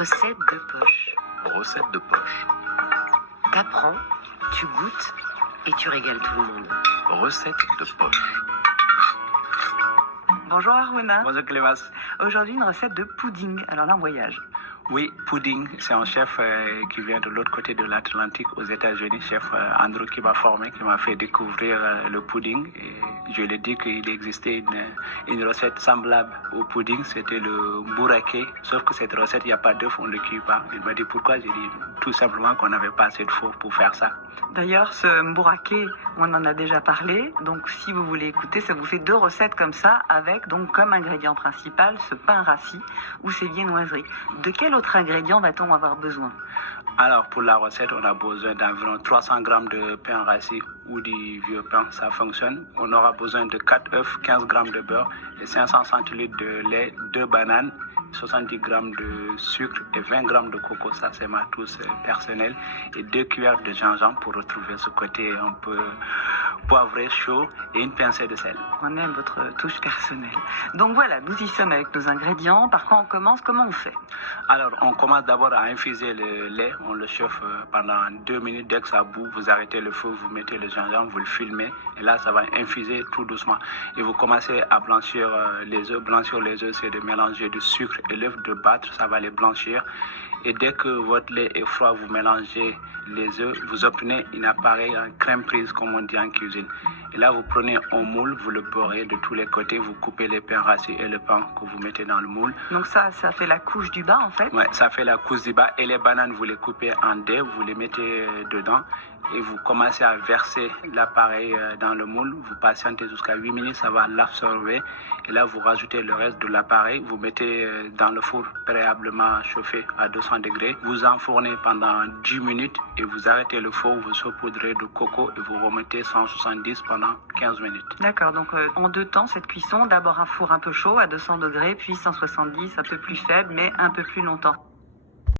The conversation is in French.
Recette de poche. Recette de poche. T'apprends, tu goûtes et tu régales tout le monde. Recette de poche. Bonjour Aruna. Bonjour Clémence. Aujourd'hui une recette de pudding. Alors là on voyage. Oui, pudding, c'est un chef qui vient de l'autre côté de l'Atlantique aux États-Unis, chef Andrew qui m'a formé, qui m'a fait découvrir le pudding. Et je lui ai dit qu'il existait une recette semblable au pudding, c'était le bourraquet, sauf que cette recette, il n'y a pas d'œuf, on ne le cuit pas. Il m'a dit pourquoi, j'ai dit tout simplement qu'on n'avait pas assez de four pour faire ça. D'ailleurs ce bourraquet, on en a déjà parlé, donc si vous voulez écouter, ça vous fait 2 recettes comme ça, avec donc comme ingrédient principal ce pain rassis ou ces viennoiseries. De quel autre ingrédient va-t-on avoir besoin? Alors pour la recette, on a besoin d'environ 300 g de pain rassis ou du vieux pain, ça fonctionne. On aura besoin de 4 œufs, 15 g de beurre et 500 centilitres de lait, 2 bananes, 70 g de sucre et 20 g de coco, ça c'est ma touche personnelle, et 2 cuillères de gingembre pour retrouver ce côté un peu poivré, chaud, et une pincée de sel. On aime votre touche personnelle. Donc voilà, nous y sommes avec nos ingrédients. Par quoi on commence? Comment on fait? Alors on commence d'abord à infuser le lait, on le chauffe pendant 2 minutes, dès que ça bout, vous arrêtez le feu, vous mettez le gingembre, vous le filmez, et là ça va infuser tout doucement. Et vous commencez à blanchir les œufs. Blanchir les œufs, c'est de mélanger du sucre et l'œuf, de battre, ça va les blanchir. Et dès que votre lait est froid, vous mélangez les œufs, vous obtenez un appareil en crème prise, comme on dit en cuisine. Et là, vous prenez un moule, vous le beurrez de tous les côtés, vous coupez les pains rassis et le pain que vous mettez dans le moule. Donc ça fait la couche du bas en fait? Ouais, ça fait la couche du bas. Et les bananes, vous les coupez en dés, vous les mettez dedans. Et vous commencez à verser l'appareil dans le moule. Vous patientez jusqu'à 8 minutes, ça va l'absorber. Et là, vous rajoutez le reste de l'appareil. Vous mettez dans le four préalablement chauffé à 200 degrés. Vous enfournez pendant 10 minutes et vous arrêtez le four. Vous saupoudrez de coco et vous remettez 170 pendant 15 minutes. D'accord, donc en 2 temps cette cuisson. D'abord un four un peu chaud à 200 degrés, puis 170, un peu plus faible, mais un peu plus longtemps.